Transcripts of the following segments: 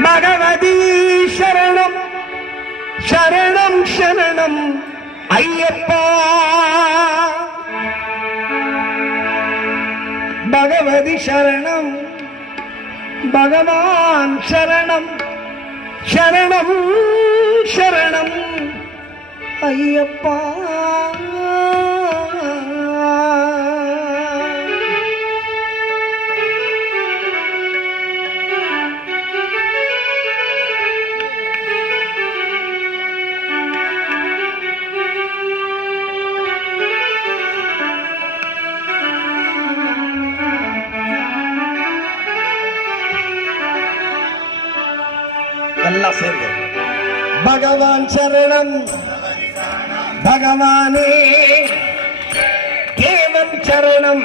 பகவதி சரணம் சரணம் சரணம் ஐயப்பா. பகவதி சரணம் பகவான் சரணம் சரணம் சரணம் ஐயப்பா. எல்லாம் சேர்ந்து பகவான் சரணம் பகவானே தேவன் சரணம்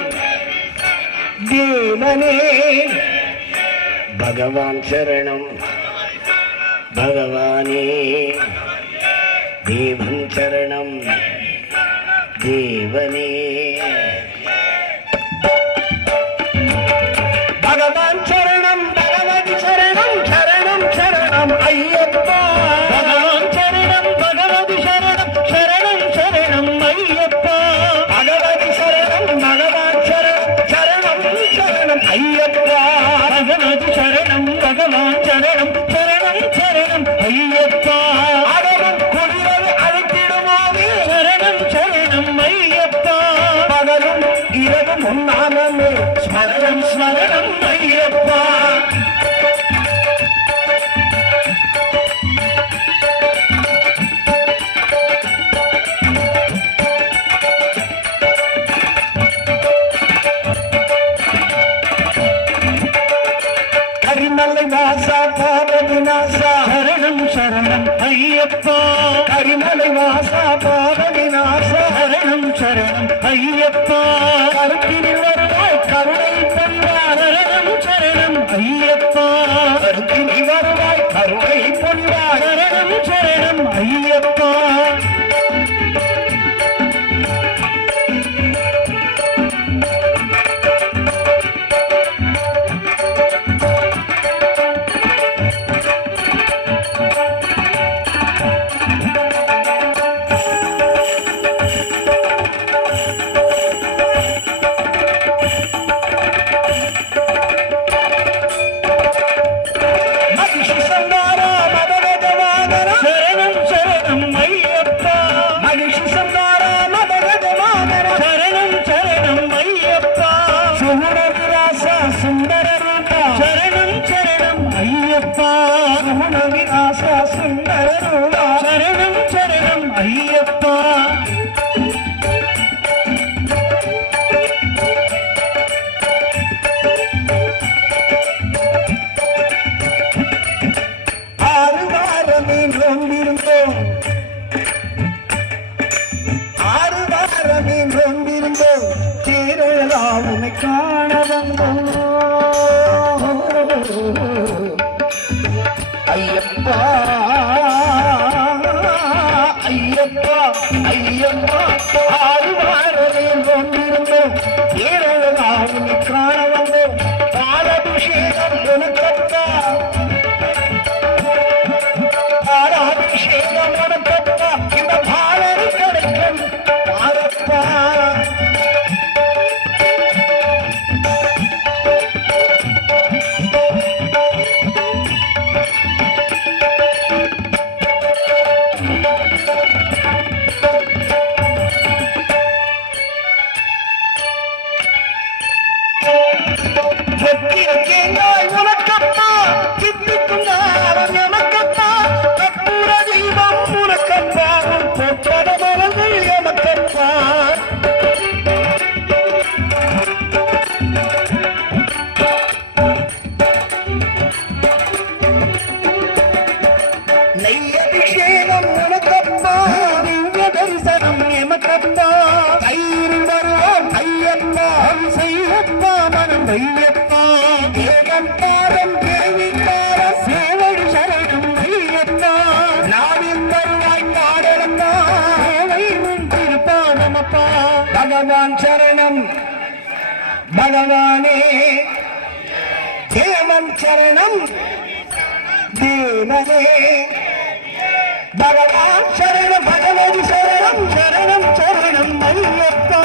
தேவனே. பகவான் சரணம் பகவானே தேவன் சரணம் தேவனே. பகவான் சரணம் பகவதி சரணம் சரணம் சரணம் ஐயப்பா. பகவான் சரணம் பகவதி சரணம் சரணம் சரணம் ஐயப்பா. பகவதி சரணம் பகவான் சரணம் சரணம் சரணம் ஐயப்பா. பகவதி சரணம் பகவான் சரணம் சரணம் சரணம் ஐயப்பா. அகமும் குளிரவு அழைத்திடுவோமே சரணம் சரணம் ஐயப்பா. பகலும் இரவும் உன்னாமே ஸ்மரணம் ஸ்மரணம் ஐயப்பா. கரிமலை வாசா பாவ விநாசா சரணம் சரணம் ஐயப்பா. கரிமலை வாசா பாவ விநாசா சரணம் சரணம் ஐயப்பா. கருத்தினில் வருவாய் கருணை பொன்வார் சரணம் சரணம் ஐயப்பா. கருத்தினில் வருவாய் கருணை பொன்வார் சரணம் சரணம் ஐயப்பா. காண ஐயப்பா ஐயப்பா ஐயப்பா. ஆறு வாரத்தில் கொண்டிருந்தோம் ஏராளம் காண வந்தோம். பாலாபிஷேகம் உனக்கப்பா பாலாபிஷேகம் உனக்கப்பா. இந்த பாலரி கிடைக்கும் பாரப்பா. உனக்கப்பா சித்திக்கும் நாளம் எனக்கப்பா. கற்பூர தீபம் உனக்கப்பா பொற்பட மரங்கள் எனக்கப்பா. நெய் அபிஷேகம் உனக்கப்பா திவ்ய தரிசனம் எமக்கப்பா. கயிறு வருவோம் ஐயப்பா செய்யப்பா மனம் ஐயப்பா. தேவன் பாரம் தேவிக்கார சேவடி சரணம் ஐயப்பா. நாவில் வருவாய் பாடலப்பா சேவை உன் திருப்பாதமப்பா. பகவான் சரணம் பகவானே தேவன் சரணம் தேவனே பகவான் சரணம் பகவதி சரணம் சரணம் சரணம் ஐயப்பா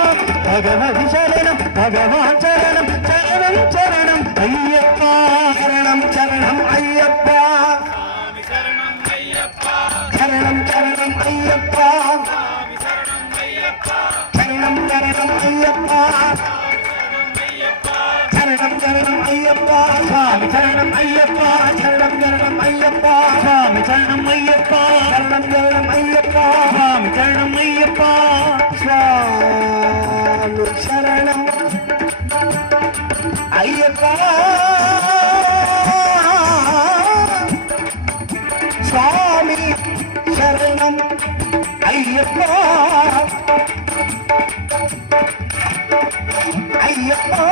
பகவதி சரணம் பகவான் சரணம் சரணம் சரணம் ஐயப்பா சரணம் சரணம் ஐயப்பா சரணம் சரணம் ஐயப்பா சரணம் சரணம் ஐயப்பா சரணம் சரணம் ஐயப்பா சுவாமி சரணம் ஐயப்பா சரணம் சரணம் ஐயப்பா சுவாமி சரணம் ஐயப்பா சரணம் சரணம் ஐயப்பா சுவாமி சரணம் ஐயப்பா சுவாமி சரணம் ஐயப்பா சுவாமி சரணம் ஐயப்பா ஐயப்பா